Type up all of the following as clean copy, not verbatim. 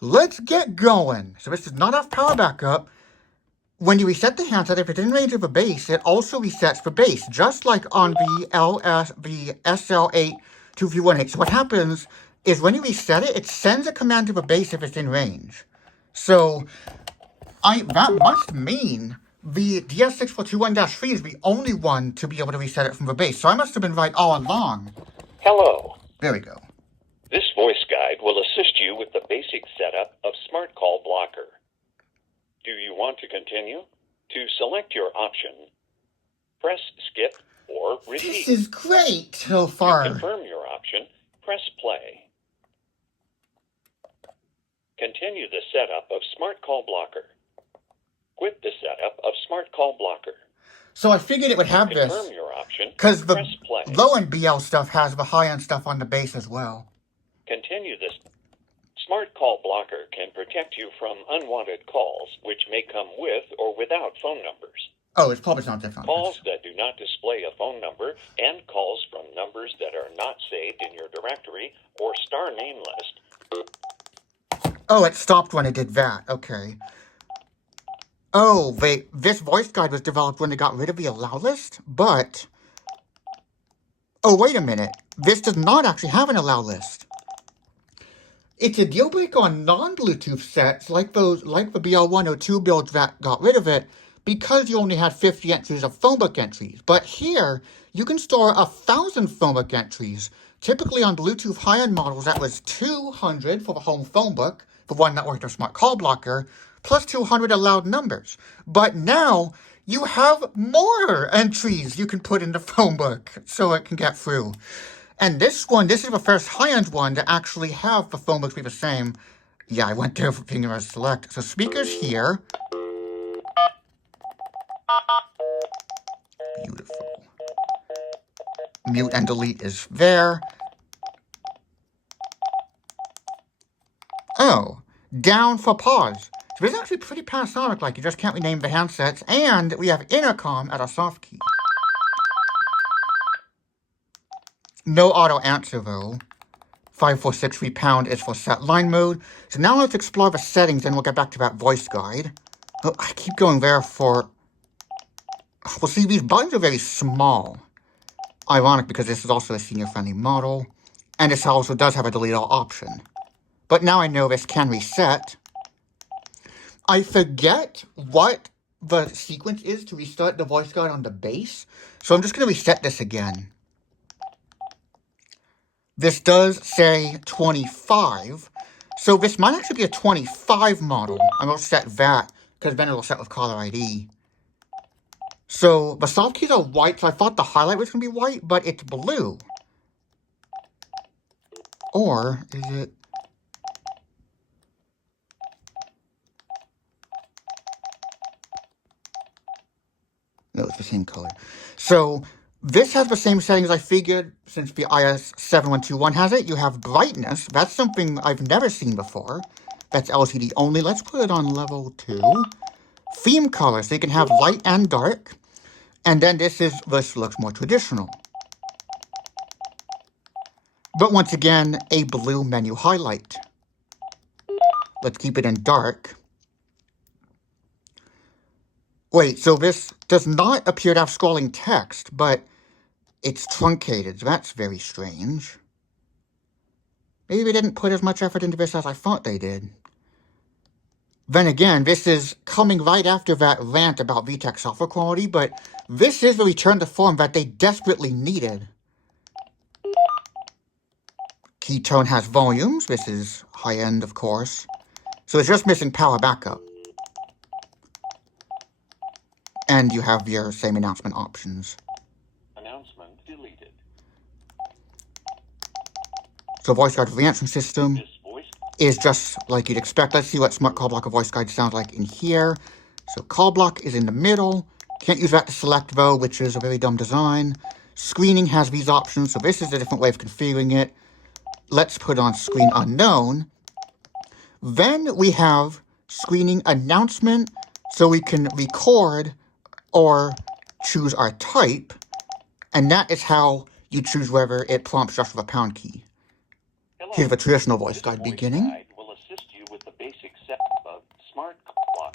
Let's get going. So this is not off power backup. When you reset the handset, if it's in range of a base, it also resets for base, just like on the SL8-2V18. So what happens is when you reset it, it sends a command to the base if it's in range. So that must mean the DS6421-3 is the only one to be able to reset it from the base. So I must have been right all along. Hello. There we go. This voice guide will assist you with the basic setup of Smart Call Blocker. Do you want to continue? To select your option, press skip or repeat. This is great so far. To confirm your option, press play. Continue the setup of Smart Call Blocker. Quit the setup of Smart Call Blocker. So I figured it would have this. Confirm your option, because the press play. low-end BL stuff has the high-end stuff on the base as well. Continue this. Smart Call Blocker can protect you from unwanted calls, which may come with or without phone numbers. Oh, it's probably not different. Calls that do not display a phone number and calls from numbers that are not saved in your directory or star name list. Oh, it stopped when it did that. Okay. Oh, wait. This voice guide was developed when they got rid of the allow list, but... Oh, wait a minute. This does not actually have an allow list. It's a deal breaker on non-Bluetooth sets like the BL102 builds that got rid of it because you only had 50 entries of phone book entries. But here, you can store 1,000 phone book entries. Typically on Bluetooth high-end models, that was 200 for the home phone book, the one that worked with Smart Call Blocker, plus 200 allowed numbers. But now, you have more entries you can put in the phone book so it can get through. And this is the first high-end one to actually have the phone books be the same. Yeah, I went there for finger select. So speakers here. Beautiful. Mute and delete is there. Oh, down for pause. So it's actually pretty Panasonic, like you just can't rename the handsets. And we have intercom at a soft key. No auto answer though. 5463 pound is for set line mode. So now let's explore the settings and we'll get back to that voice guide. Oh, I keep going there for... Well, see, these buttons are very small. Ironic because this is also a senior-friendly model. And this also does have a delete all option. But now I know this can reset. I forget what the sequence is to restart the voice guide on the base. So I'm just going to reset this again. This does say 25, so this might actually be a 25 model. I'm going to set that, because then it'll set with caller ID. So, the soft keys are white, so I thought the highlight was going to be white, but it's blue. Or, is it... No, it's the same color. So... This has the same settings I figured, since the IS7121 has it. You have brightness. That's something I've never seen before. That's LCD only. Let's put it on level 2. Theme color, so you can have light and dark. And then this looks more traditional. But once again, a blue menu highlight. Let's keep it in dark. Wait, so this does not appear to have scrolling text, but it's truncated. So that's very strange. Maybe they didn't put as much effort into this as I thought they did. Then again, this is coming right after that rant about VTech software quality, but this is the return to form that they desperately needed. Keytone has volumes. This is high-end, of course. So it's just missing power backup. And you have your same announcement options. Announcement deleted. So voice guide for the answering system is just like you'd expect. Let's see what Smart Call Blocker voice guide sounds like in here. So call block is in the middle. Can't use that to select though, which is a very dumb design. Screening has these options, so this is a different way of configuring it. Let's put on screen unknown. Then we have screening announcement, so we can record or choose our type, and that is how you choose whether it prompts just with a pound key. Hello. Here's the traditional voice guide beginning. Guide will assist you with the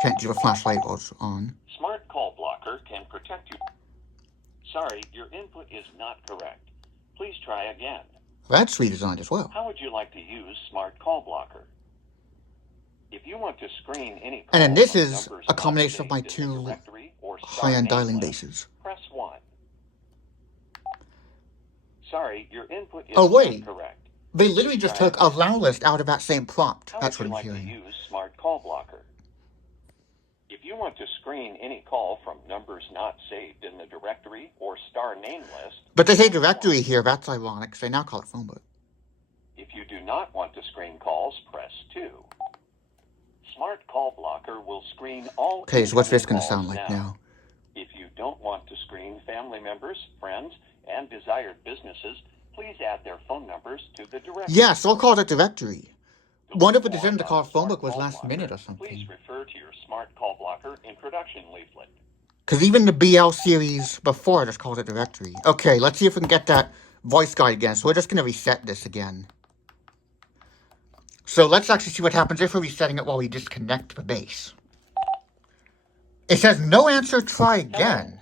Can't do the flashlight while it's on. Smart Call Blocker can protect you. Sorry, your input is not correct. Please try again. That's redesigned as well. How would you like to use Smart Call Blocker? If you want to screen any call And then this from is numbers a combination of not my saved in the two directory or star high-end name dialing list, bases. press 1. Sorry, your input is Oh, wait. not correct. They literally just took allow list out of that same prompt. How That's would what you I'm like to hearing. use Smart Call Blocker? If you want to screen any call from numbers not saved in the directory or star name list... But they say directory here. That's ironic, because they now call it phone book. If you do not want to screen calls, press 2. Smart Call Blocker will screen all Okay, so what's this incoming going to sound calls like now. now? If you don't want to screen family members, friends, and desired businesses, please add their phone numbers to the directory. Yeah, so I'll call it directory. To What if learn the decision to more call about it phone Smart book was Call last Blocker, minute or please something? refer to your Smart Call Blocker introduction leaflet. Because even the BL series before just called it directory. Okay, let's see if we can get that voice guide again. So we're just going to reset this again. So let's actually see what happens if we're resetting it while we disconnect the base. It says no answer, try again.